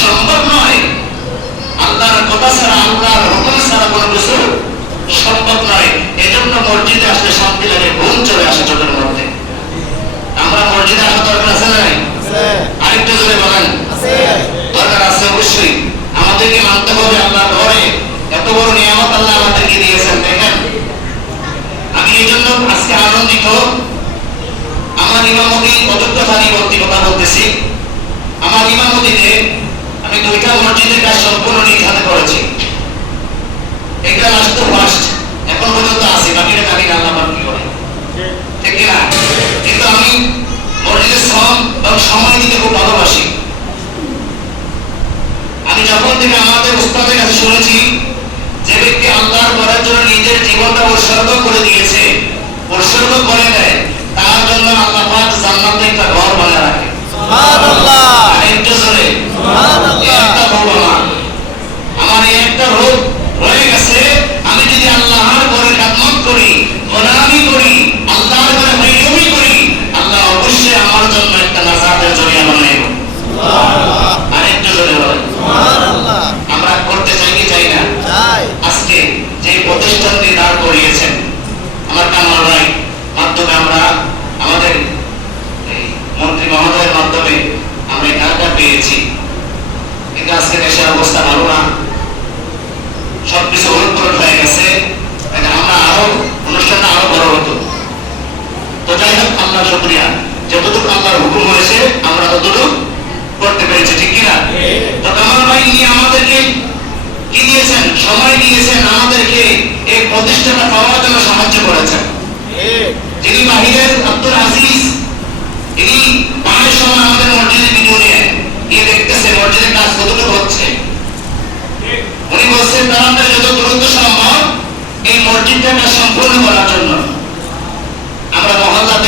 সম্ভব নয়। আল্লাহর কথা ছাড়া আল্লাহর হুকুম ছাড়া কোনো কিছু সম্ভব নয়। এজন্য মসজিদে আসলে শান্তি লাগে ঘুম চলে আসে চোখের মধ্যে। আমরা মসজিদে আসা দরকার আছে না আরেকটা জোরে বলেন। দরকার আছে অবশ্যই। আমাদেরকে মানতে হবে ঘরে। এত বড় নিয়ামত আল্লাহ আমাদেরকে দিয়েছেন দেখেন। আমি এই জন্য আজকে আনন্দিত। আমার ইমামতি অযোগ্যতা নিয়ে কথা বলতেছি। আমার ইমামতিতে কিন্তু এটা মসজিদের কাজ সম্পূর্ণ নির্ধারণ করেছে। এটা লাস্ট ফার্স্ট এখন পর্যন্ত আছে বাকিটা কালি আল্লাহ পাক কি করে? ঠিক না কিন্তু আমি মসজিদের শ্রম এবং সময় দিতে খুব ভালোবাসি। আমি যখন থেকে আমাদের উস্তাদের কাছে শুনেছি যে ব্যক্তি আল্লাহর করার জন্য নিজের জীবনটা উৎসর্গ করে দিয়েছে উৎসর্গ করে দেয় প্রতিষ্ঠাটা পাওয়ার জন্য সাহায্য করেছেন। যিনি বাহিরের আব্দুল আজিজ ইনি পানের সময় আমাদের মসজিদে ভিডিও গিয়ে দেখতেছে মসজিদের কাজ কতটুকু হচ্ছে। উনি বলছেন যত দ্রুত সম্ভব এই মসজিদটাকে সম্পূর্ণ করার জন্য। আমরা মহল্লাতে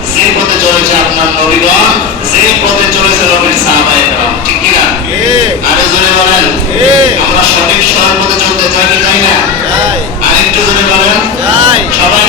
যে পথে চলেছে আপনার নবীগণ যে পথে চলেছে নবীর সাহাবায়ে کرام ঠিক কি না? আরে জোরে বলেন। আমরা সঠিক সরল পথে চলতে চাই কি চাই না? আরেকটু জোরে বলেন। সবাই